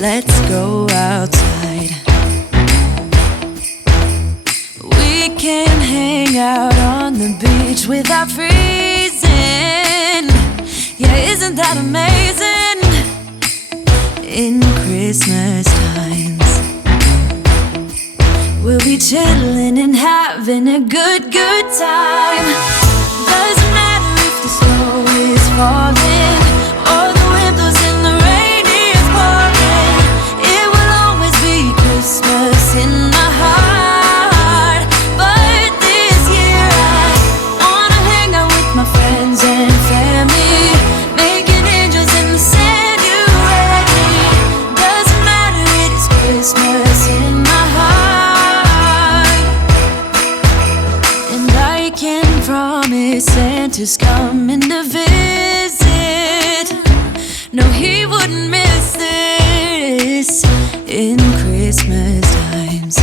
let's go outside. We can hang out on the beach without freezing. Yeah, isn't that amazing? In Christmas times, we'll be chilling and having a good time. Doesn't matter if the snow is falling or the wind blows and the rain is pouring. It will always be Christmas in my heart. But this year I wanna hang out with my friends and family, making angels in the sanctuary. Doesn't matter, it is Christmas in my heart. And I can promise Santa's coming to visit. No, he wouldn't miss this in Christmas times.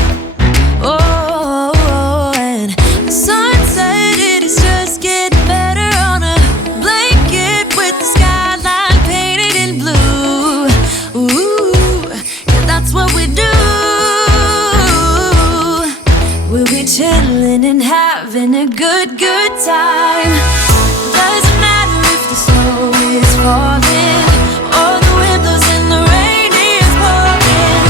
Oh, and the sun said it is just getting better on a blanket with the skyline painted in blue. Ooh, yeah, that's what we do. We'll be chilling and having a good time. Doesn't matter if the snow is falling or the wind blows and the rain is pouring.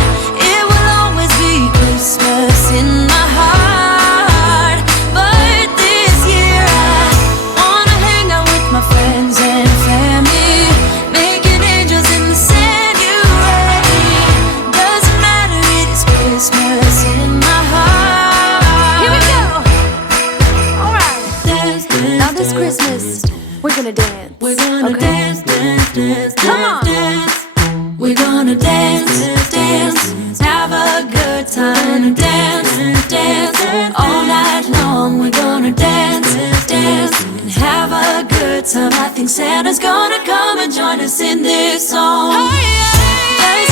It will always be Christmas in my heart. But this year I wanna hang out with my friends and family, making angels in the sanctuary. Doesn't matter, it is Christmas in my heart. Here we go. All right. Dance, dance, Now this Christmas, we're gonna dance. we're gonna Okay. dance, dance, dance, Come on. dance. We're gonna dance, dance, have a good time. Dance, dance, all night long. We're gonna dance, dance, and have a good time. I think Santa's gonna come and join us in this song. Hey,